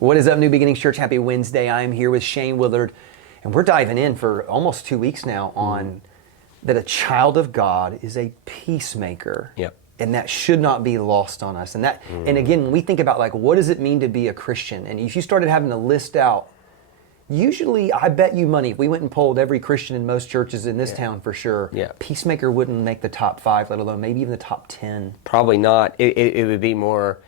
What is up, New Beginnings Church? Happy Wednesday. I'm here with Shane Willard, and we're diving in for almost 2 weeks now on that a child of God is a peacemaker. Yep. And that should not be lost on us. And that, and again, when we think about like, what does it mean to be a Christian? And if you started having to list out, usually I bet you money, if we went and polled every Christian in most churches in this town for sure, peacemaker wouldn't make the top 5, let alone maybe even the top 10. Probably not. It would be more,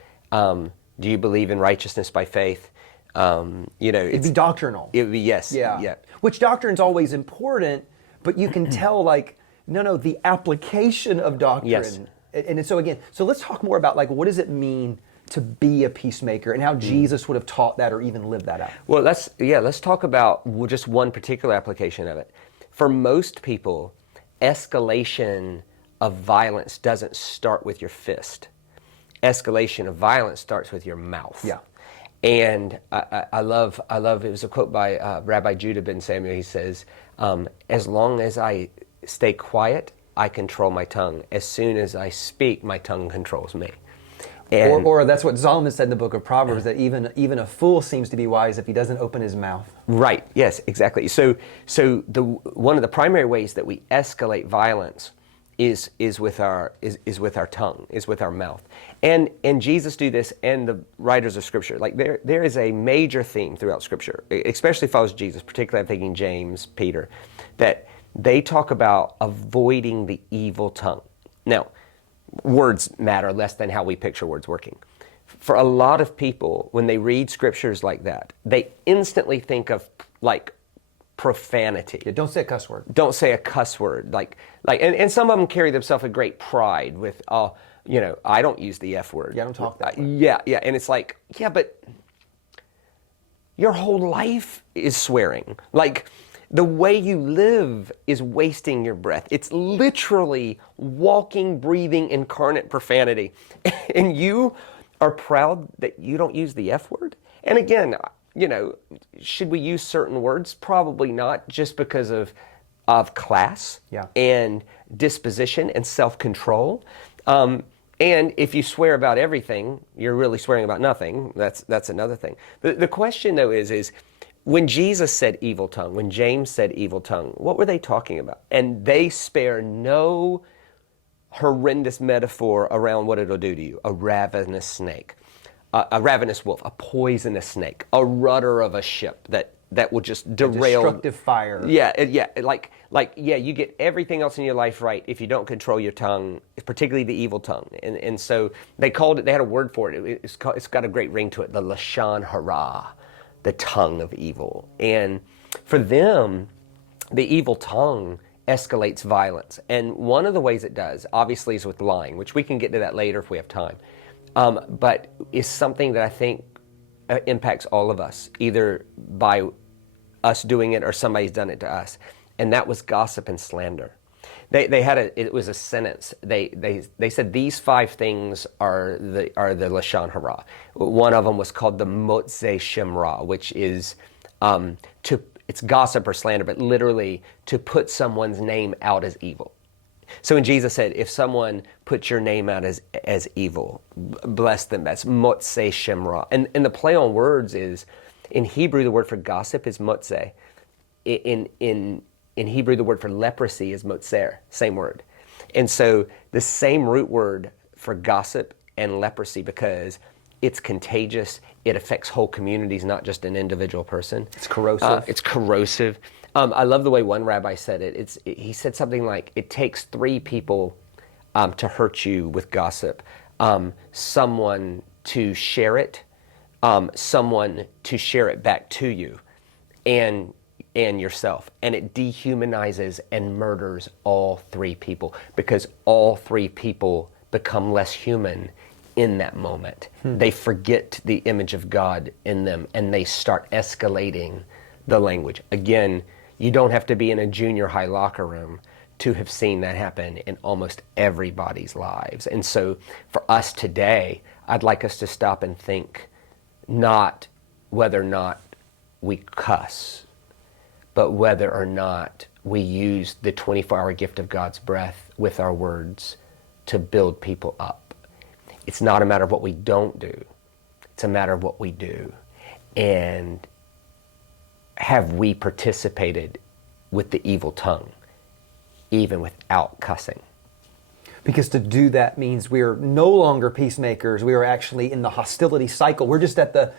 do you believe in righteousness by faith? It'd be doctrinal. It would be, yes. Yeah. Which doctrine's always important, but you can tell like, no, the application of doctrine. Yes. And so again, so let's talk more about like, what does it mean to be a peacemaker and how Jesus would have taught that or even lived that out? Well, let's talk about just one particular application of it. For most people, escalation of violence doesn't start with your fist. Escalation of violence starts with your mouth. Yeah. And I love, it was a quote by Rabbi Judah Ben Samuel. He says, as long as I stay quiet, I control my tongue. As soon as I speak, my tongue controls me. And or that's what Solomon said in the book of Proverbs, that even a fool seems to be wise if he doesn't open his mouth. Right, yes, exactly. So one of the primary ways that we escalate violence is with our tongue, is with our mouth. And Jesus do this, and the writers of Scripture. Like there is a major theme throughout Scripture, especially follows Jesus, particularly I'm thinking James, Peter, that they talk about avoiding the evil tongue. Now, words matter less than how we picture words working. For a lot of people, when they read scriptures like that, they instantly think of like profanity. Yeah, don't say a cuss word. Don't say a cuss word. And some of them carry themselves a great pride with, I don't use the F word. Yeah, I don't talk that way. Yeah, and it's like, yeah, but your whole life is swearing. Like, the way you live is wasting your breath. It's literally walking, breathing, incarnate profanity. And you are proud that you don't use the F word? And again, should we use certain words? Probably not, just because of class and disposition and self-control. And if you swear about everything, you're really swearing about nothing. That's another thing. The question, though, is when Jesus said evil tongue, when James said evil tongue, what were they talking about? And they spare no horrendous metaphor around what it'll do to you. A ravenous snake, a ravenous wolf, a poisonous snake, a rudder of a ship that will just derail. A destructive fire. Yeah, you get everything else in your life right if you don't control your tongue, particularly the evil tongue. And so they had a word for it. It's got a great ring to it, the Lashon Hara, the tongue of evil. And for them, the evil tongue escalates violence. And one of the ways it does, obviously, is with lying, which we can get to that later if we have time, but is something that I think impacts all of us, either by us doing it or somebody's done it to us. And that was gossip and slander. It was a sentence. They said these 5 things are the Lashon Hara. One of them was called the Moze Shimra, which is it's gossip or slander, but literally to put someone's name out as evil. So when Jesus said, if someone puts your name out as evil, bless them, that's Moze Shimra. And the play on words is, in Hebrew, the word for gossip is motze. In Hebrew, the word for leprosy is motzer, same word. And so the same root word for gossip and leprosy, because it's contagious, it affects whole communities, not just an individual person. It's corrosive. It's corrosive. I love the way one rabbi said it. He said something like, it takes 3 people to hurt you with gossip. Someone to share it, someone to share it back to you, and yourself. And it dehumanizes and murders all 3 people, because all 3 people become less human in that moment. They forget the image of God in them, and they start escalating the language. Again, you don't have to be in a junior high locker room to have seen that happen in almost everybody's lives. And so for us today, I'd like us to stop and think not whether or not we cuss, but whether or not we use the 24-hour gift of God's breath with our words to build people up. It's not a matter of what we don't do. It's a matter of what we do. And have we participated with the evil tongue, even without cussing? Because to do that means we're no longer peacemakers. We are actually in the hostility cycle. We're just at the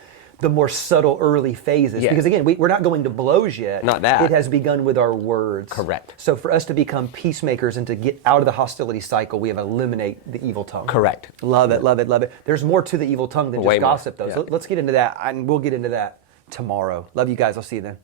more subtle early phases. Yeah. Because again, we're not going to blows yet. Not that. It has begun with our words. Correct. So for us to become peacemakers and to get out of the hostility cycle, we have to eliminate the evil tongue. Correct. Love it, love it, love it. There's more to the evil tongue than Way just more. gossip, though. Yeah. So let's get into that, and we'll get into that tomorrow. Love you guys. I'll see you then.